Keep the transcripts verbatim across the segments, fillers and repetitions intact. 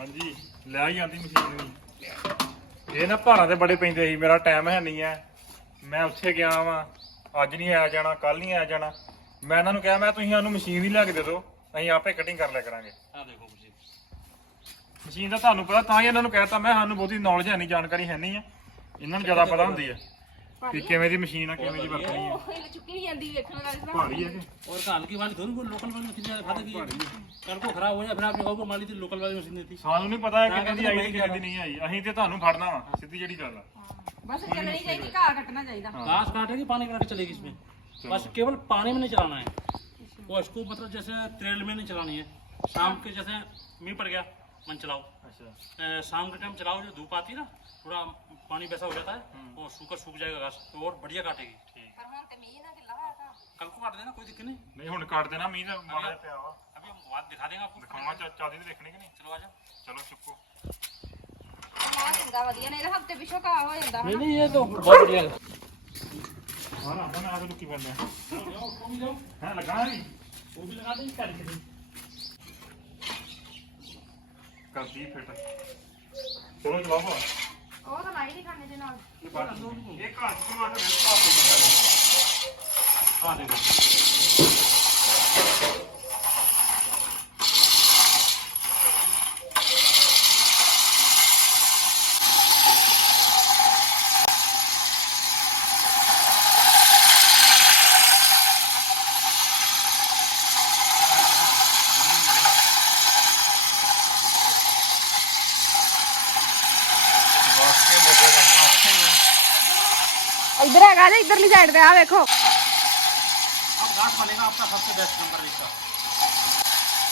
ਹਾਂਜੀ ਲੈ ਹੀ ਆਂਦੀ ਮਸ਼ੀਨ ਵੀ ਇਹ ਨਾ ਭਾਰਾਂ ਤੇ ਬੜੇ ਪੈਂਦੇ ਸੀ ਮੇਰਾ ਟਾਈਮ ਹੈ ਨਹੀਂ ਹੈ ਮੈਂ ਉੱਥੇ ਗਿਆ ਵਾਂ ਅੱਜ ਨਹੀਂ ਆਇਆ ਜਾਣਾ ਕੱਲ ਨਹੀਂ ਆਇਆ ਜਾਣਾ ਮੈਂ ਇਹਨਾਂ ਨੂੰ ਕਿਹਾ ਮੈਂ ਤੁਸੀਂ ਸਾਨੂੰ ਮਸ਼ੀਨ ਹੀ ਲਿਆ ਕੇ ਦੇ ਦਿਓ ਅਸੀਂ ਆਪੇ ਕਟਿੰਗ ਕਰ ਲਿਆ ਕਰਾਂਗੇ ਆ ਦੇਖੋ ਮਸ਼ੀਨ ਮਸ਼ੀਨ ਦਾ ਤੁਹਾਨੂੰ ਪਤਾ ਤਾਂ ਹੀ ਇਹਨਾਂ ਨੂੰ ਕਹਿਤਾ ਮੈਂ ਸਾਨੂੰ ਬਹੁਤੀ ਨੌਲੇਜ ਹੈ ਨਹੀਂ ਜਾਣਕਾਰੀ ਹੈ ਨਹੀਂ ਆ ਇਹਨਾਂ ਨੂੰ ਜ਼ਿਆਦਾ ਪਤਾ ਹੁੰਦੀ ਹੈ ਕਿ ਕਿਵੇਂ ਦੀ ਮਸ਼ੀਨ ਆ ਕਿਵੇਂ ਦੀ ਵਰਤਣੀ ਆ ਉਹ ਚੁੱਕੀ ਨਹੀਂ ਜਾਂਦੀ ਵੇਖਣ ਵਾਲੇ ਭਾਰੀ ਹੈ ਕਿ और का हल्की वाली थोड़ी लोकल वाली मशीन खाता की कल को खराब हो जाए फिर आपने कहो माली थी लोकल वाली मशीन थी ਸਾਨੂੰ ਨਹੀਂ ਪਤਾ ਕਿੰਨੇ ਦੀ ਆਈ ਤੇ ਕਿੰਨੇ ਦੀ ਨਹੀਂ ਆਈ ਅਸੀਂ ਤੇ ਤੁਹਾਨੂੰ ਫੜਨਾ ਵਾ ਸਿੱਧੀ ਜਿਹੜੀ ਗੱਲ ਆ ਬਸ ਚੱਲਣੀ ਚਾਹੀਦੀ ਘਾਹ ਕੱਟਣਾ ਚਾਹੀਦਾ घास काटेगी पानी काट चलेगी इसमें बस केवल पानी में नहीं चलाना है वो इसको मतलब जैसे ट्रेल में नहीं चलानी है शाम के जैसे मीह पड़ गया मन चलाओ ਅੱਛਾ शाम के टाइम चलाओ जो धूप आती है ना थोड़ा पानी वैसा हो जाता है वो सूखा सूख जाएगा घास तो और बढ़िया काटेगी ਪਰ ਹੁਣ ਤੇ ਮੀਂਹ ਨਾ ਢਿੱਲਾ ਹੋਇਆ ਤਾਂ कल को काट देना कोई दिक्कत नहीं ਨਹੀਂ ਹੁਣ ਕੱਟ ਦੇਣਾ ਮੀਂਹ ਦਾ ਮਾੜਾ ਜਿਹਾ ਪਿਆ ਵਾ अभी हम बात दिखा देंगे आपको ਦਿਖਾਵਾਂ ਚਾ ਚਾਦੀ ਤੇ ਦੇਖਣੀ ਕਿ ਨਹੀਂ चलो आ जाओ ਚਲੋ ਚੁੱਕੋ ਮੈਂ ਦਿੰਦਾ ਵਧੀਆ ਨਹੀਂ ਤਾਂ ਹਫਤੇ ਪਿਛੋਂ ਘਾਹ ਹੋ ਜਾਂਦਾ नहीं नहीं ये तो बहुत बढ़िया है ਹਾਂ ਨਾ ਮੈਂ ਆ ਕੇ ਲੁਕੀ ਪੈਂਦਾ ਹੈ ਲੱਗਣਾ ਨਹੀਂ वो भी लगा देंगे क्या दिक्कत है ਕਰਦੀ ਫਿੱਟ ਚਲੋ ਚਲਾਓ ਭਾ ਉਹ ਤਾਂ ਲਾਈ ਨਹੀਂ ਖਾਣੇ ਦੇ ਨਾਲ ਇਹ ਬਾਤ ਇਹ ਘਰ ਚ ਟਮਾਟਰ ਮੇਰੇ ਭਾਅ ਤੋਂ हाँ देखो ਵਾਸਤੇ ਮੋਟੇ ਕਰਨਾ ਇੱਧਰ ਹੈਗਾ ਜੇ ਇੱਧਰਲੀ ਸਾਈਡ ਤੇ ਆ ਵੇਖੋ अब घास बनेगा आपका सबसे बेस्ट नंबर इसका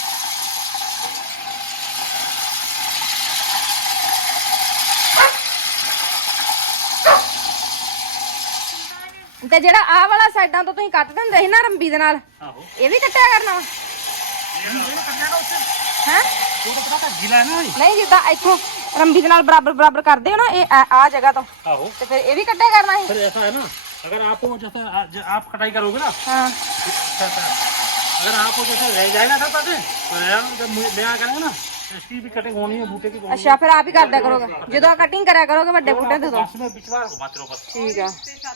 ਤੇ ਜਿਹੜਾ ਆਹ ਵਾਲਾ ਸਾਈਡਾਂ ਤੋਂ ਤੁਸੀਂ ਕੱਟ ਦਿੰਦੇ ਸੀ ਨਾ ਰੰਬੀ ਦੇ ਨਾਲ आहो ਇਹ ਵੀ ਕੱਟਿਆ ਕਰਨਾ ਵਾ ਹੈ वो तो पता था गीला है ना भाई ਨਹੀਂ ਜਿੱਦਾਂ ਇੱਥੋਂ ਰੰਬੀ ਦੇ ਨਾਲ ਬਰਾਬਰ ਬਰਾਬਰ ਕਰਦੇ ਹੋ ਨਾ ਇਹ ਆ- ਆਹ ਜਗ੍ਹਾ ਤੋਂ आहो ਤੇ ਫਿਰ ਇਹ ਵੀ ਕੱਟਿਆ ਕਰਨਾ ਸੀ फिर ऐसा है ना अगर आपको जैसे आ- ज- आप कटाई करोगे ना ਹਾਂ ऐसा है। अगर आपको जैसे रह जाएगा ना पता है तो रहना जब मुझे ब्याह करेंगे ना तो इसकी भी कटिंग होनी है बूटे की होनी ਅੱਛਾ ਫਿਰ ਆਪ ਹੀ ਕਰਦਿਆ ਕਰੋਗੇ ਜਦੋਂ ਕਟਿੰग ਕਰਿਆ ਕਰੋਗੇ ਵੱਡੇ ਬੂਟੇ ਦੇ है ਤੋਂ घास में बिचवा घुमाते रहो बस ਠੀਕ ਆ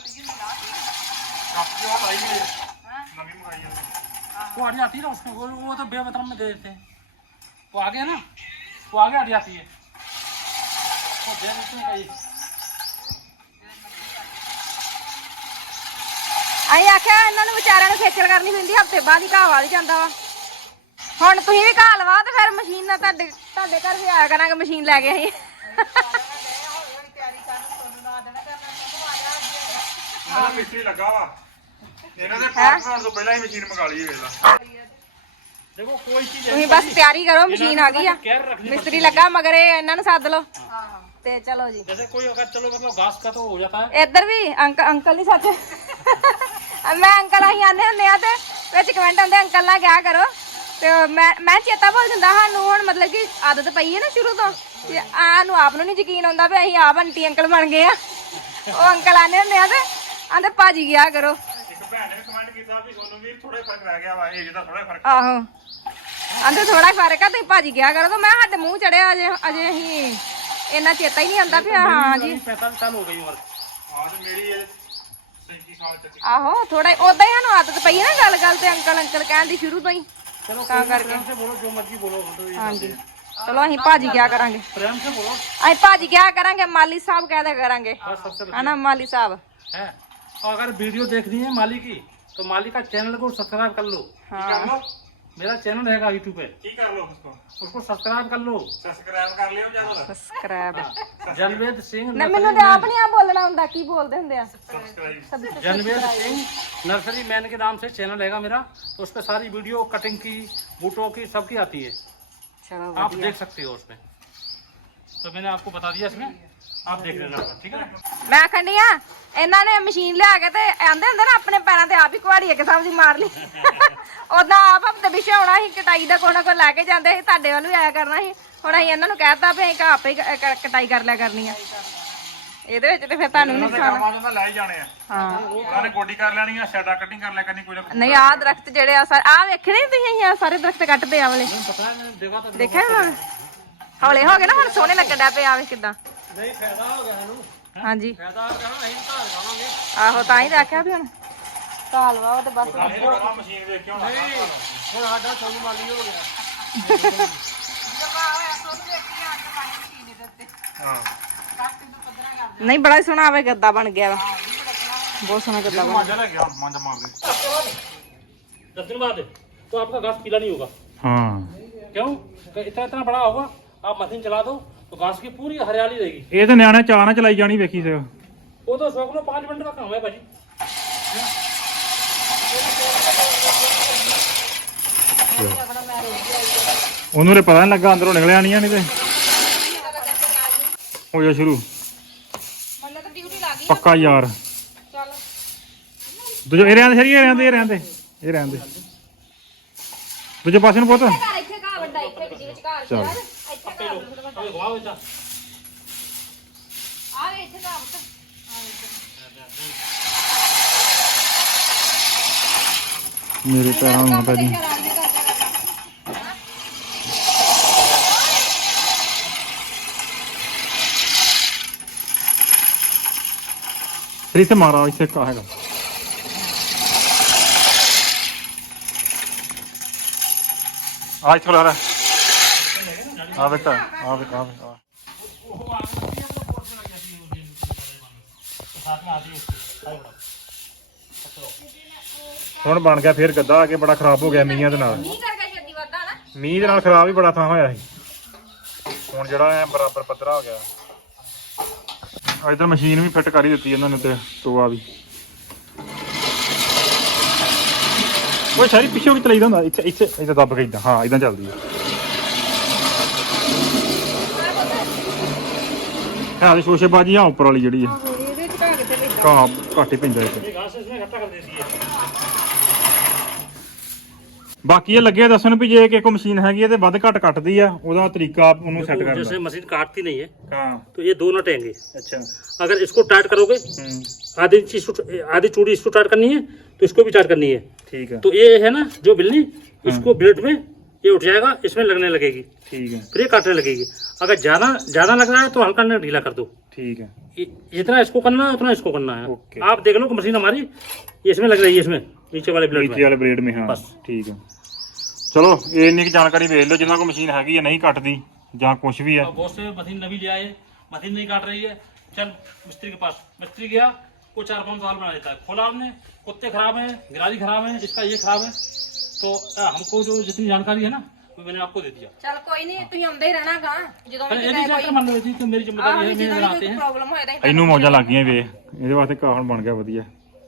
ਕੱਪ ਜੋ ਲਾਈ ਗਈ ਨਵੀਂ ਮੰਗਾਈ ਆ वो हट जाती है ना उसमें वो, वो तो बेमतलब में दे देते हैं वो आगे है ना वो आगे हट जाती है वो दे देते हैं कहीं ਅਸੀਂ ਆਖਿਆ ਇਹਨਾਂ ਨੂੰ ਵਿਚਾਰਿਆਂ ਨੂੰ ਖੇਚਲ ਕਰਨੀ ਪੈਂਦੀ ਹਫਤੇ ਬਾਅਦ ਹੀ ਘਾਹ ਵਾਲੀ ਜਾਂਦਾ ਵਾ ਹੁਣ ਤੁਸੀਂ ਵੀ ਘਾਹ ਲਵਾ ਤੇ ਫਿਰ ਮਸ਼ੀਨ ਨਾਲ ਤੁਹਾਡੇ ਤੁਹਾਡੇ ਘਰ ਵੀ ਆਇਆ ਕਰਾਂਗੇ ਮਸ਼ੀਨ ਲੈ ਕੇ ਅਸੀਂ ਇਹਨਾਂ ਦਾ ਮਿਸਤਰੀ ਲੱਗਾ ਵਾ ਇਹਨਾਂ ਦੇ ਪਾਰਟ ਬਣਾਉਣ ਤੋਂ ਪਹਿਲਾਂ ਹੀ ਮਸ਼ੀਨ ਮੰਗਾ ਲਈ ਵੇਖ ਲਾ देखो कोई चीज ਤੁਸੀਂ ਬਸ ਤਿਆਰੀ ਕਰੋ ਮਸ਼ੀਨ ਆ ਗਈ ਆ केयर रखनी ਮਿਸਤਰੀ ਲੱਗਾ ਮਗਰ ਇਹ ਇਹਨਾਂ ਨੂੰ ਸੱਦ ਲਓ ਤੇ ਚਲੋ ਜੀ जैसे कोई अगर चलो मतलब घास का तो हो जाता है ਇੱਧਰ ਵੀ ਅੰਕ ਅੰਕਲ ਨਹੀਂ ਸੱਚ ਮੈਂ ਅੰਕਲ ਅਸੀਂ ਆਨੇ ਹੁੰਦੇ ਆ ਤੇ ਵਿੱਚ ਕਮੈਂਟ ਆਉਂਦੇ ਅੰਕਲ ਨਾਲ ਕਿਆ ਕਰੋ ਤੇ ਮੈਂ ਮੈਂ ਚੇਤਾ ਭੁੱਲ ਜਾਂਦਾ ਸਾਨੂੰ ਹੁਣ ਮਤਲਬ ਕਿ ਆਦਤ ਪਈ ਹੈ ਨਾ ਸ਼ੁਰੂ ਤੋਂ ਤੇ ਆ ਨੂੰ ਆਪ ਨੂੰ ਨਹੀਂ ਯਕੀਨ ਆਉਂਦਾ ਵੀ ਅਸੀਂ ਆਪ ਆਂਟੀ ਅੰਕਲ ਬਣ ਗਏ ਆ ਉਹ ਅੰਕਲ ਆਨੇ ਹੁੰਦੇ ਆ ਤੇ ਆਂਦੇ ਭਾਜੀ ਕਿਆ ਕਰੋ ਇੱਕ ਭੈਣ ਨੇ ਕਮੈਂਟ ਕੀਤਾ ਵੀ ਸੋਨੂੰ ਵੀਰ ਥੋੜਾ ਫਰਕ ਰਹਿ ਗਿਆ ਵਾ ਏਜ ਦਾ ਥੋੜਾ ਫਰਕ ਆਹੋ ਆਂਦੇ ਥੋੜਾ ਫਰਕ ਆ ਤੁਸੀਂ ਭਾਜੀ ਕਿਆ ਕਰੋ ਤਾਂ ਮੈਂ ਸਾਡੇ ਮੂੰਹ ਚੜਿਆ ਅਜੇ ਅਜੇ ਅਸੀਂ ਇੰਨਾ ਚੇਤਾ ਹੀ ਨਹੀਂ ਆਉਂਦਾ ਵੀ ਹਾਂ ਜੀ पैंतालीस साल हो गई उम्र ਆਜ ਮੇਰੀ ਇਹ ਸੈਂਤੀ ਸਾਲ ਤੱਕ ਆਹੋ ਥੋੜਾ ਉਦਾਂ ਹੀ ਸਾਨੂੰ ਆਦਤ ਪਈ ਹੈ ਨਾ ਗੱਲ ਗੱਲ ਤੇ ਅੰਕਲ ਅੰਕਲ ਕਹਿਣ ਦੀ ਸ਼ੁਰੂ ਤੋਂ ਹੀ चलो ਤਾਂ कोई ਕਰਕੇ प्रेम से बोलो जो मर्जी बोलो तो ये ਹਾਂਜੀ ਚਲੋ ਅਸੀਂ ਭਾਜੀ ਕਿਆ ਕਰਾਂਗੇ प्रेम से बोलो ਅਸੀਂ ਭਾਜੀ ਕਿਆ ਕਰਾਂਗੇ ਮਾਲੀ ਸਾਹਿਬ ਕਹਿ ਦਿਆ ਕਰਾਂਗੇ बस सबसे ਹਨਾ ਮਾਲੀ ਸਾਹਿਬ है और अगर वीडियो देखनी है माली की तो माली का चैनल को सब्सक्राइब कर लो ਕਰ ਲਓ मेरा चैनल रहेगा यूट्यूब पे ਕੀ ਕਰ ਲਓ ਉਸਕੋ उसको सब्सक्राइब कर लो ਸਬਸਕ੍ਰਾਈਬ ਕਰ ਲਿਓ ਜਿਆਦਾ ਸਬਸਕ੍ਰਾਈਬ जनवेद सिंह ਨਾ ਮੈਨੂੰ ਤੇ ਆਪ ਨਹੀਂ ਆ ਬੋਲਣਾ ਹੁੰਦਾ ਕੀ ਬੋਲਦੇ ਹੁੰਦੇ ਆ subscribe Janved Singh nursery man के नाम से चैनल रहेगा मेरा तो उस पर सारी वीडियो कटिंग की बूटों की सबकी आती है ਚਲੋ आप देख सकते हो उसमें तो मैंने आपको बता दिया इसमें आप देख लेना ठीक है ना ਮੈਂ ਆਖਣੀ ਆ ਇਹਨਾਂ ਨੇ ਮਸ਼ੀਨ ਲਿਆ ਕੇ ਤੇ ਆਂਦੇ ਹੁੰਦੇ ਨਾ ਆਪਣੇ ਪੈਰਾਂ ਤੇ ਆਪ ਹੀ ਕੁਹਾੜੀ ਇੱਕ ਸਬਜ਼ੀ ਮਾਰ ਲਈ ਉਦਾਂ ਆਪ ਹਫਤੇ ਪਿੱਛੇ ਆਉਣਾ ਸੀ ਕਟਾਈ ਦਾ ਕੋਈ ਨਾ ਕੋਈ ਲੈ ਕੇ ਜਾਂਦੇ ਸੀ ਤੁਹਾਡੇ ਵੱਲ ਵੀ ਆਇਆ ਕਰਨਾ ਸੀ ਹੁਣ ਅਸੀਂ ਇਹਨਾਂ ਨੂੰ ਕਹਿਤਾ ਵੀ ਅਸੀਂ ਆਪੇ ਹੀ ਕ- ਕ- ਕਟਾਈ ਕਰ ਲਿਆ ਕਰਨੀ ਆ ਇਹਦੇ ਵਿੱਚ ਤੇ ਫਿਰ ਤੁਹਾਨੂੰ ਉਹਨਾਂ ਨਹੀਂ ਦੇ ਖਾਣਾ ਕੰਮਾਂ ਤੋਂ ਤਾਂ ਲੈ ਹੀ ਜਾਣੇ ਆ ਹਾਂ ਉਹਨਾਂ ਨੇ ਗੋਡੀ ਕਰ ਲੈਣੀ ਆ ਸ਼ੈਡਾ ਕਟਿੰਗ ਕਰ ਲਿਆ ਕਰਨੀ ਕੋਈ ਨਾ ਕੋਈ। ਨਹੀਂ ਆਹ ਦਰਖਤ ਜਿਹੜੇ ਆ ਸਾਰੇ ਆ ਵੇਖਣੇ ਤੁਸੀਂ ਅਸੀਂ ਆਹ ਸਾਰੇ ਦਰਖਤ ਕੱਟਦੇ ਆ ਵਾਲੇ पता है मैंने देखा था ਦੇਖਿਆ ਨਾ ਹੌਲੇ ਹੋ ਗਏ ਨਾ ਹੁਣ ਸੋਹਣੇ ਲੱਗਣ ਡਿਆ ਪਿਆ ਵੇ ਕਿਦਾਂ नहीं फायदा हो गया हनु ਹਾਂਜੀ फायदा हो गया ना नहीं तो लगावांगे ਆਹੋ ਤਾਂ ਹੀ ਤਾਂ ਆਖਿਆ ਵੀ ਹੁਣ ਕਾਲ ਵਾ ਉਹ ਤੇ ਬਸ ਮਸ਼ੀਨ ਵੇਖ ਕੇ ਹੁਣ नहीं हुन साडा सोनू माली हो गया ਹਾਂ ਨਹੀਂ ਬੜਾ ਸੋਹਣਾ ਆਵੇ ਗੱਦਾ ਬਣ ਗਿਆ ਵਾ ਬਹੁਤ ਸੋਹਣਾ ਗੱਦਾ ਬਣ ਮਾਂਜਾ ਲੈ ਗਿਆ ਮਾਂਜਾ ਮਾਰ ਦੇ दस दिन बाद तो आपका घास पीला नहीं होगा ਹਾਂ क्यों कि इतना इतना बड़ा होगा आप मशीन चला दो तो घास की पूरी हरियाली रहेगी ਇਹ ਤੇ ਨਿਆਣੇ ਚਾਹ ਨਾ ਚਲਾਈ ਜਾਣੀ ਵੇਖੀ ਸੇ वो तो सौ किलो पाँच मिनट का काम है भाजी ਉਹਨੂੰ ਤੇ ਪਤਾ ਨਹੀਂ ਲੱਗਾ ਅੰਦਰੋਂ ਨਿਕਲਿਆ ਨਹੀਂ ਨਹੀਂ ਤੇ ਹੋ ਜਾ ਸ਼ੁਰੂ ਮੰਨ ਤਾਂ ਡਿਊਟੀ ਲੱਗ ਗਈ ਪੱਕਾ ਯਾਰ ਚੱਲ ਦੂਜੇ ਇਹ ਰਹਿੰਦੇ ਸ਼ਰੀ ਇਹ ਰਹਿੰਦੇ ਇਹ ਰਹਿੰਦੇ ਇਹ ਰਹਿੰਦੇ ਦੂਜੇ ਪਾਸੇ ਨੂੰ ਪੁੱਤ ਘਰ ਇੱਥੇ ਘਾ ਵੱਡਾ ਇੱਥੇ ਗੱਡੀ ਵਿੱਚ ਘਰ ਚੱਲ। ਇੱਥੇ ਘਾ ਵੱਡਾ अबे घुमाओ बेटा ਆ ਵੇ ਇੱਥੇ ਘਾ ਵੱਡਾ ਮੇਰੇ ਪੈਰਾਂ ਨੂੰ ਪੈ ਜੀ ਫਿਰ ਇੱਥੇ ਮਾਰਾ ਇੱਥੇ ਕਾ ਹੈਗਾ ਆ ਇੱਥੋਂ ਲਾ ਲੈ ਆ ਬੇਟਾ ਆ ਬੇਟਾ ਆ ਬੇਟਾ वो आग लगती है तो पोर्स में लग जाती है वो गेंद तो साथ में आती है उसके हाय बड़ा ਹੁਣ ਬਣ ਗਿਆ ਫਿਰ ਗੱਦਾ ਆ ਕੇ ਬੜਾ ਖਰਾਬ ਹੋ ਗਿਆ ਮੀਂਹਾਂ ਦੇ ਨਾਲ ਮੀਂਹ ਕਰਕੇ ਛੇਤੀ ਵੱਧਦਾ ਨਾ ਮੀਂਹ ਦੇ ਨਾਲ ਖਰਾਬ ਹੀ ਬੜਾ ਥਾਂ ਹੋਇਆ ਸੀ ਹੁਣ ਜਿਹੜਾ ਐ ਬਰਾਬਰ ਪੱਧਰਾ ਹੋ ਗਿਆ ਇਧਰ ਮਸ਼ੀਨ ਵੀ ਫਿੱਟ ਕਰ ਹੀ ਦਿੱਤੀ ਇਹਨਾਂ ਨੇ ਤੇ ਟੋਆ ਵੀ ਉਹ ਸਾਰੀ ਪਿੱਛੇ ਵੀ ਚਲਾਈਦਾ ਹੁੰਦਾ ਇੱਥੇ ਇੱਥੇ ਇੱਥੇ ਦੱਬ ਕੇ ਇਦਾਂ ਹਾਂ ਇਦਾਂ ਚੱਲਦੀ ਹੈ ਹਾਂ ਸ਼ੋਸ਼ੇਬਾਜੀ ਆ ਉੱਪਰ ਵਾਲੀ ਜਿਹੜੀ ਹੈ ਇਹਦੇ ਚ ਘਾ ਕਿਤੇ ਵਿੱਚ ਘਾਹ ਘੱਟ ਹੀ ਪੈਂਦਾ ਇੱਥੇ ये घास इसमें इकट्ठा कर देती है ਬਾਕੀ ਇਹ ਲੱਗੇ ਦੱਸਣ ਵੀ ਜੇ ਕਿਸੇ ਕੋ ਮਸ਼ੀਨ ਹੈਗੀ ਹੈ ਤੇ ਵੱਧ ਘੱਟ ਕੱਟਦੀ ਆ ਉਹਦਾ ਤਰੀਕਾ ਉਹਨੂੰ ਸੈੱਟ देखो, ਕਰਨ जैसे मशीन काटती नहीं है ਦਾ ਹਾਂ तो ये दो नट हैंगे ਅੱਛਾ अगर इसको टाइट करोगे ਹੂੰ आधी इंची इसको- आधी चूड़ी इसको टाइट करनी है तो इसको भी टाइट करनी है ਠੀਕ ਹੈ तो ये है ना जो बिल्ली इसको ब्लेड में ये उठ जाएगा इसमें लगने लगेगी ਠੀਕ ਹੈ फिर ये काटने लगेगी अगर ज्यादा ज्यादा लग रहा है तो हल्का ढीला कर दो ਠੀਕ ਹੈ ये- जितना इसको करना है उतना इसको करना है ओके। आप देख लो कि मशीन हमारी ये इसमें लग रही है इसमें नीचे वाले ब्लेड ਨੀਚੇ में ਵਾਲੇ ਬਲੇਡ ਮੇ ਹਾਂ ਬਸ। ਠੀਕ ਹੈ ਚਲੋ ਇਹ ਇੰਨੀ ਕੁ ਜਾਣਕਾਰੀ ਵੇਖ ਲਓ ਜਿੰਨਾ ਕੋ ਮਸ਼ੀਨ ਹੈਗੀ ਹੈ ਨਹੀਂ ਕੱਟਦੀ ਜਾਂ ਕੁਝ ਵੀ ਹੈ और बहुत से मशीन नवी ले आए मशीन नहीं काट रही है चल मिस्त्री के पास मिस्त्री गया वो चार पाँच साल बना देता है खोला हमने कुत्ते खराब है गिरारी खराब है इसका ये खराब है तो अ, हमको जो जितनी जानकारी है ना वो मैंने आपको दे दिया ਚੱਲ ਕੋਈ ਨਹੀਂ ਤੁਸੀਂ ਆਉਂਦੇ ਹੀ ਰਹਿਣਾ ਗਾ ਜਦੋਂ ਵੀ अरे ये ਕਿਤੇ भी ਕੋਈ ट्रैक्टर मान लो थी तो मेरी ਆਹੋ जिम्मेदारी है ਜਦੋਂ मेरे ਵੀ आते ਕੋਈ हैं ਪ੍ਰੋਬਲਮ ਹੋਏ ਤਾਂ ਇਹਨੂੰ ਮੌਜਾਂ ਲੱਗ ਗਈਆਂ ਵੇਖ ਇਹਦੇ ਵਾਸਤੇ ਘਾਹ ਹੁਣ ਬਣ ਗਿਆ ਵਧੀਆ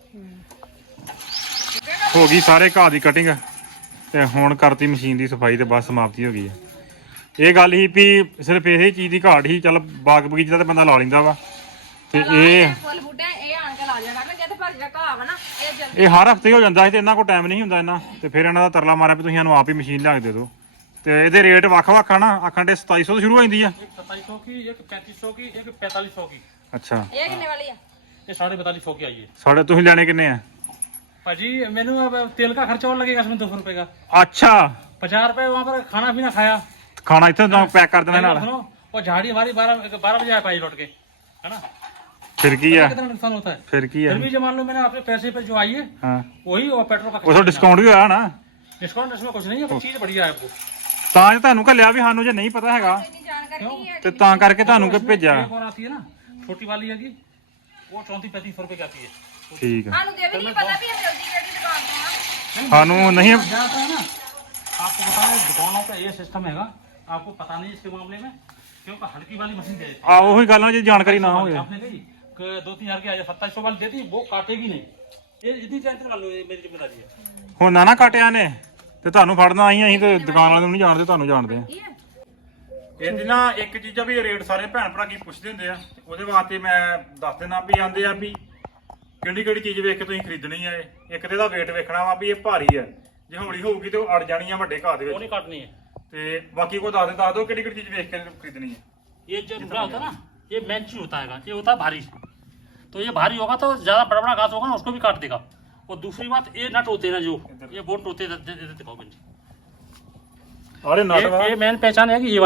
ਹੋ ਗਈ ਸਾਰੇ ਘਾਹ ਦੀ ਕਟਿੰਗ ਤੇ ਹੁਣ ਕਰਤੀ ਮਸ਼ੀਨ ਦੀ ਸਫਾਈ ਤੇ ਬਸ ਸਮਾਪਤੀ ਹੋ ਗਈ ਹੈ ਇਹ ਗੱਲ ਹੀ ਵੀ ਸਿਰਫ ਇਹੀ ਚੀਜ਼ ਦੀ ਘਾਟ ਹੀ ਚੱਲ ਬਾਗ ਬਗੀਚੇ ਦਾ ਤੇ ਬੰਦਾ ਲਾ ਲੈਂਦਾ ਵਾ ਤੇ ਇਹ ਫੁੱਲ ਬੂਟੇ ਇਹ ਆਣ ਕੇ ਲਾ ਜਾਣਾ ਨਾ ਜਦ ਭਰ ਜਾ ਘਾਹ ਵਾ ਨਾ ਇਹ ਜਲਦੀ ਇਹ ਹਰ ਹਫਤੇ ਹੋ ਜਾਂਦਾ ਸੀ ਤੇ ਇਹਨਾਂ ਕੋਲ ਟਾਈਮ ਨਹੀਂ ਹੁੰਦਾ ਇਹਨਾਂ ਤੇ ਫਿਰ ਇਹਨਾਂ ਦਾ ਤਰਲਾ ਮਾਰਿਆ ਵੀ ਤੁਸੀਂ ਸਾਨੂੰ ਆਪ ਹੀ ਮਸ਼ੀਨ ਲਿਆ ਕੇ ਦੇ ਦਿਓ ਤੇ ਇਹਦੇ ਰੇਟ ਵੱਖ-ਵੱਖ ਆ ਨਾ ਆਖਣ ਦੇ ਸਤਾਈ ਸੌ ਤੋਂ ਸ਼ੁਰੂ ਹੋ ਜਾਂਦੀ ਆ एक सत्ताईस सौ की एक पैंतीस सौ की एक पैंतालीस सौ की ਅੱਛਾ ਇਹ ਕਿੰਨੇ ਵਾਲੀ ਆ ये साढ़े पैंतालीस सौ की आई है ਸਾਡੇ ਤੁਸੀਂ ਲੈਣੇ ਕਿੰਨੇ ਆ भाजी मैंने अब तेल का खर्चा और लगेगा इसमें दो सौ रुपए का ਅੱਛਾ पचास रुपए वहाँ पर खाना पीना खाया ਖਾਣਾ ਇੱਥੇ ਤਾਂ ਪੈਕ ਕਰ ਦੇਣਾ ਨਾਲ सुनो और झाड़ी हमारी बारह बारह बजे आ पाई लौट के है ना ਫਿਰ ਕੀ ਆ कितना नुकसान होता है ਫਿਰ ਕੀ ਆ फिर भी जो मान लो मैंने आपके पैसे पे जो आई है ਹਾਂ वही और पेट्रोल का ਉਹ ਤੋਂ ਡਿਸਕਾਊਂਟ ਵੀ ਹੋਇਆ ਨਾ डिस्काउंट इसमें कुछ नहीं है पर चीज बढ़िया है आपको ਤਾਂ ਜੇ ਤੁਹਾਨੂੰ ਘੱਲਿਆ ਵੀ ਸਾਨੂੰ ਜੇ ਨਹੀਂ ਪਤਾ ਹੈਗਾ ਇੰਨੀ ਜਾਣਕਾਰੀ ਨਹੀਂ ਹੈ ਤੇ ਤਾਂ ਕਰਕੇ ਤੁਹਾਨੂੰ ਕਿ ਭੇਜਿਆ एक और आती है ना छोटी वाली है की वो चौंतीस पैंतीस सौ रुपए की आती है ਠੀਕ ਆ ਸਾਨੂੰ ਤੇ ਇਹ ਵੀ ਨਹੀਂ ਪਤਾ ਵੀ ਇਹ ਜਲਦੀ ਕਿਹੜੀ ਦੁਕਾਨ ਤੋਂ ਆ ਸਾਨੂੰ ਨਹੀਂ जाता है ना आपको बता रहे दुकानों का ये सिस्टम हैगा आपको पता नहीं इसके मामले में क्योंकि हल्की वाली मशीन दे देती ਆ ਉਹੀ ਗੱਲ ਆ ਜੇ ਜਾਣਕਾਰੀ ਨਾ ਹੋਵੇ है आपने कही कि दो तीन हजार की आ सत्ताईस सौ वाली देती वो काटेगी नहीं ये इतनी टेंशन कर लो ये मेरी जिम्मेदारी है ਹੁਣ ਨਾ ਨਾ ਕਾਟਿਆ ਨੇ ਤੇ ਤੁਹਾਨੂੰ ਫੜਨਾ ਆਈ ਅਸੀਂ ਤੇ ਦੁਕਾਨ ਵਾਲਿਆਂ ਨੂੰ ਨਹੀਂ ਜਾਣਦੇ ਤੁਹਾਨੂੰ ਜਾਣਦੇ ਆ ਕੀ ਹੈ ਇਹਦੀ ਨਾ ਇੱਕ ਚੀਜ਼ਾਂ ਵੀ ਰੇਟ ਸਾਰੇ ਭੈਣ ਭਰਾ ਕੀ ਪੁੱਛਦੇ ਹੁੰਦੇ ਆ ਉਹਦੇ ਵਾਸਤੇ ਮੈਂ ਦੱਸ ਦੇਣਾ ਵੀ ਆਂਦੇ ਆ ਵੀ ਕਿਹੜੀ ਕਿਹੜੀ ਚੀਜ਼ ਵੇਖ ਕੇ ਤੁਸੀਂ ਖਰੀਦਣੀ ਆ ਇਹ ਇੱਕ ਤੇ ਇਹਦਾ weight ਵੇਖਣਾ ਵਾ ਵੀ ਇਹ ਭਾਰੀ ਆ ਜੇ ਹੌਲੀ ਹੋਊਗੀ ਤੇ ਉਹ ਅੜ ਜਾਣੀ ਆ ਵੱਡੇ ਘਾਹ ਦੇ वो ਵਿੱਚ नहीं काटनी है ਤੇ ਬਾਕੀ ਕੋਈ ਦੱਸ ਦੇ ਦੱਸ ਦਿਓ ਕਿਹੜੀ ਕਿਹੜੀ ਚੀਜ਼ ਵੇਖ ਕੇ ਖਰੀਦਣੀ ਹੈ ये जो रुपया होता है ना ये मैंची होता है ये होता है भारी तो ये भारी होगा तो ज्यादा बड़ा बड़ा घास होगा ना उसको भी काट देगा और दूसरी बात ये नट होते हैं ना जो ये बोट होते हैं दिखाओ बंजी ਅਰੇ ਨਟ ਵਾ ये, ये मेन पहचान है कि ये वाली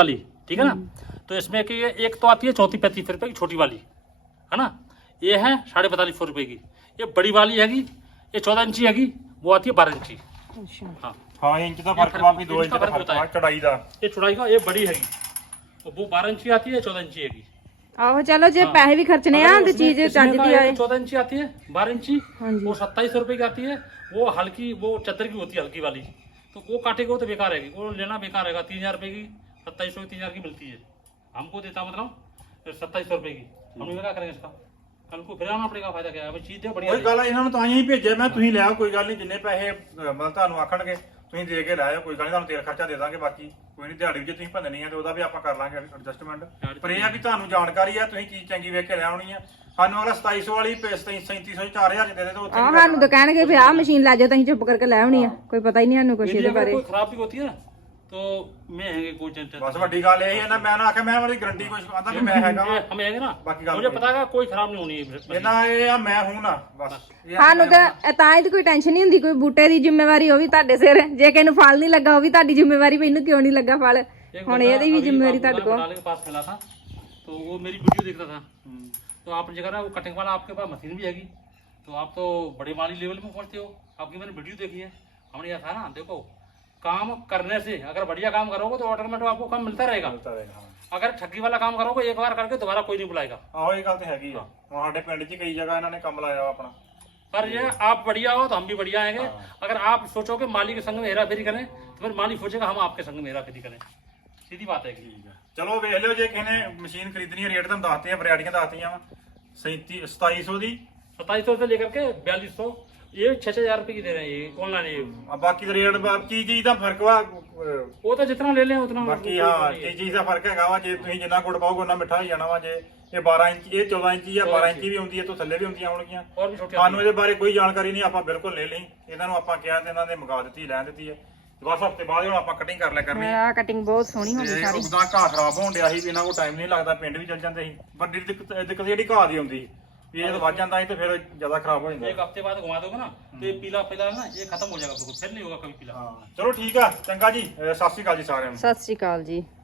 ठीक है ना। तो इसमें कि ये एक तो आती है चौंतीस पैंतीस रुपए की छोटी वाली, है ना। ये है साढ़े पैंतालीस सौ रुपए की। ये बड़ी वाली हैगी, ये चौदह इंची हैगी, वो आती है बारह इंची। ਅੱਛਾ हाँ, ਹਾਂ ਇੰਚ ਦਾ ਫਰਕ ਵਾ ਵੀ ਦੋ इंच ਇੰਚ का ਦਾ फर्क ਫਰਕ होता ਵਾ है। ਚੜਾਈ ਦਾ। ये चौड़ाई का ये बड़ी हैगी, और वो बारह इंची आती है, चौदह इंची हैगी। ਆਹੋ ਚਲੋ ਜੇ ਪੈਸੇ ਵੀ ਖਰਚਣੇ ਆ ਤੇ ਚੀਜ਼ ਚੱਜ ਦੀ ਆਏ। चौदह इंची आती है, बारह इंची, हाँ जी। वो सत्ताईस रुपए की आती है। वो हल्की, वो चद्दर की होती है हल्की वाली, तो वो काटेगा तो बेकार रहेगी, वो लेना बेकार रहेगा। तीन हजार रुपए की, सत्ताईस सौ तीन हजार की मिलती है, हमको देता मतलब सत्ताईस सौ रुपए की। हम क्या करेंगे इसका, कल को फिर आना पड़ेगा, फायदा क्या है। चीज दे बढ़िया। ਕੋਈ ਗੱਲ ਇਹਨਾਂ ਨੂੰ ਤਾਂ ਹੀ ਭੇਜਿਆ ਮੈਂ, ਤੁਸੀਂ ਲਿਆਓ ਕੋਈ ਗੱਲ ਨਹੀਂ, ਜਿੰਨੇ ਪੈਸੇ ਅਹ, ਮਤਲਬ ਤੁਹਾਨੂੰ ਆਖਣਗੇ ਤੁਸੀਂ ਦੇ ਕੇ ਲਾਇਓ, ਕੋਈ ਗੱਲ ਨਹੀਂ, ਤੁਹਾਨੂੰ ਤੇਲ ਖਰਚਾ ਦੇ ਦਾਂਗੇ। ਬਾਕੀ ਕੋਈ ਨਹੀਂ, ਦਿਹਾੜੀ ਜੇ ਤੁਸੀਂ ਭੰਨਣੀ ਆ ਤੇ ਉਹਦਾ ਵੀ ਆਪਾਂ ਕਰ ਲਾਂਗੇ ਐਡਜਸਟਮੈਂਟ। ਪਰ ਇਹ ਆ ਵੀ ਤੁਹਾਨੂੰ ਜਾਣਕਾਰੀ ਆ, ਤੁਸੀਂ ਚੀਜ਼ ਚੰਗੀ ਵੇਖ ਕੇ ਲੈ ਆਉਣੀ ਆ। ਸਾਨੂੰ ਅਗਲਾ ਸਤਾਈ ਸੌ ਵਾਲੀ ਸੈਂਤੀ ਸੌ ਚਾਰ ਹਜ਼ਾਰ ਚ ਦੇ ਦੇ ਤਾਂ ਉੱਥੇ ਆਹ ਸਾਨੂੰ ਤਾਂ ਕਹਿਣਗੇ ਵੀ ਆਹ ਮਸ਼ੀਨ ਲੈ ਜਾਓ, ਤਾਂ ਅਸੀਂ ਚੁੱਪ ਕਰਕੇ ਲੈ ਆਉਣੀ ਆ। ਕੋਈ ਪਤਾ ਹੀ ਨਹੀਂ ਸਾਨੂੰ ਕੁਛ यदि ਇਹਦੇ अगर ਬਾਰੇ। कोई खराबी होती है तो मैं है कोई टेंशन। ਬਸ ਵੱਡੀ ਗੱਲ ਇਹ ਹੈ ਨਾ, ਮੈਂ ਨਾ ਆਖਿਆ ਮੈਂ ਉਹਦੀ ਗਰੰਟੀ ਕੁਝ ਆਂਦਾ ਵੀ ਮੈਂ ਹੈਗਾ ਵਾ। हम है ना, बाकी गाल मुझे कोई पता है कोई खराब नहीं होनी है। ਇਹਨਾਂ ਇਹ ਆ ਮੈਂ ਹੂੰ ਨਾ ਬਸ। ਇਹ ਆ ਸਾਨੂੰ ਤਾਂ ਤਾਂ ਹੀ ਤਾਂ ਕੋਈ ਟੈਨਸ਼ਨ ਨਹੀਂ ਹੁੰਦੀ। ਕੋਈ ਬੂਟੇ ਦੀ ਜ਼ਿੰਮੇਵਾਰੀ ਉਹ ਵੀ ਤੁਹਾਡੇ ਸਿਰ, ਜੇ ਕਿਸੇ ਨੂੰ ਫਲ ਨਹੀਂ ਲੱਗਾ ਉਹ ਵੀ ਤੁਹਾਡੀ ਜ਼ਿੰਮੇਵਾਰੀ ਵੀ ਇਹਨੂੰ ਕਿਉਂ ਨਹੀਂ ਲੱਗਾ ਫਲ। एक ਹੁਣ बंदा ਇਹਦੀ ਵੀ अभी ਜ਼ਿੰਮੇਵਾਰੀ बाबू ਤੁਹਾਡੇ ਕੋਲ। बटाले के पास मिला था, तो वो मेरी वीडियो देख रहा था। तो आपने जगह ना वो कटिंग वाला आपके पास मशीन भी हैगी, तो आप तो बड़े माली लेवल में पहुंचते हो। आपकी मैंने वीडियो देखी है, हमने यह था ना, देखो काम करने से अगर बढ़िया काम करोगे तो ऑटोमेटिक आपको काम मिलता रहेगा। ਮਿਲਦਾ ਰਹੇਗਾ, ਹਾਂ। अगर ठगी वाला काम करोगे एक बार करके दोबारा कोई नहीं बुलाएगा। ਆਹੋ ਇਹ ਗੱਲ ਤੇ ਹੈਗੀ ਆ। ਹੁਣ ਸਾਡੇ ਪਿੰਡ 'ਚ ਕਈ ਜਗ੍ਹਾ ਇਹਨਾਂ ਨੇ ਕੰਮ ਲਾਇਆ ਵਾ ਆਪਣਾ। पर ये आप बढ़िया हो तो हम भी बढ़िया आएंगे। अगर आप सोचोगे माली के संग में हेरा फेरी करें तो फिर माली सोचेगा हम आपके संग में हेरा फेरी करें। सीधी बात है कि ਚਲੋ ਵੇਖ ਲਿਓ, ਜੇ ਕਿਸੇ ਨੇ ਮਸ਼ੀਨ ਖਰੀਦਣੀ ਹੈ, ਰੇਟ ਤੁਹਾਨੂੰ ਦੱਸਦੇ ਆ, ਵੈਰਾਈਟੀਆਂ ਦੱਸਦੀਆਂ ਵਾ। ਸੈਂਤੀ ਸਤਾਈ ਸੌ ਦੀ, सत्ताईस सौ से लेकर के बयालीस सौ, ये छह छह हजार रुपए की दे रहे हैं ये ऑनलाइन। ये ਆ ਬਾਕੀ ਦਾ ਰੇਟ ਕੀ ਚੀਜ਼ ਦਾ ਫਰਕ ਵਾ। ਅਹ, वो तो जितना ले लें उतना। ਬਾਕੀ ਹਾਂ ਕੀ ਚੀਜ਼ ਦਾ ਫਰਕ ਹੈਗਾ ਵਾ। ਜੇ ਤੁਸੀਂ ਜਿੰਨਾ ਗੁੜ ਪਾਓਗੇ ਉਹਨਾਂ ਮਿੱਠਾ ਹੋ ਜਾਣਾ ਵਾ। ਜੇ ਇਹ ਬਾਰਾਂ ਇੰਚ, ਇਹ ਚੌਦਾਂ ਇੰਚੀ ਆ, ਬਾਰਾਂ ਇੰਚੀ ਵੀ ਹੁੰਦੀ ਹੈ, ਤੋਂ ਥੱਲੇ ਵੀ ਹੁੰਦੀਆਂ ਹੋਣਗੀਆਂ। और भी छोटे ਸਾਨੂੰ ਇਹਦੇ ਬਾਰੇ ਕੋਈ ਜਾਣਕਾਰੀ ਨਹੀਂ, ਆਪਾਂ ਬਿਲਕੁਲ ਲੈ ਲਈ। ਇਹਨਾਂ ਨੂੰ ਆਪਾਂ ਕਿਹਾ ਤੇ ਇਹਨਾਂ ਨੇ ਮੰਗਾ ਦਿੱਤੀ, ਲੈ ਦਿੱਤੀ ਹੈ। ਬਸ ਹਫ਼ਤੇ ਬਾਅਦ ਹੁਣ ਆਪਾਂ ਕਟਿੰਗ ਕਰ ਲਿਆ ਕਰਨੀ। ਆ ਕਟਿੰਗ ਬਹੁਤ ਸੋਹਣੀ ਹੋ ਗਈ ਤੇ ਸਾਰੀ। ਉਦਾਂ ਘਾਹ ਖਰਾਬ ਹੋਣ ਡਿਆ ਸੀ ਵੀ ਇਹਨਾਂ ਕੋਲ ਟਾਈਮ ਨਹੀਂ ਲੱਗਦਾ, ਪਿੰਡ ਵੀ ਚੱਲ ਜਾਂਦੇ ਸੀ। ਵੱਡੀ ਦਿੱਕਤ ਦਿੱਕਤ ਜਿਹੜੀ ਘਾਹ ਦੀ ਆਉਂਦੀ ਵੀ ਇਹ ਤਾਂ ਵੱਜ ਜਾਂਦਾ ਸੀ ਤੇ ਫਿਰ ਜ਼ਿਆਦਾ ਖਰਾਬ ਹੋ एक ਜਾਂਦਾ। हफ्ते बाद घुमा दोगे ना तो ये पीला पीला ना ये खत्म हो जाएगा, बिल्कुल फिर नहीं होगा कभी पीला। ਹਾਂ ਚਲੋ ਠੀਕ ਆ, ਚੰਗਾ ਜੀ। ਅਹ ਸਤਿ ਸ਼੍ਰੀ ਅਕਾਲ ਜੀ ਸਾਰਿਆਂ ਨੂੰ। ਸਤਿ ਸ਼੍ਰੀ ਅਕਾਲ ਜੀ।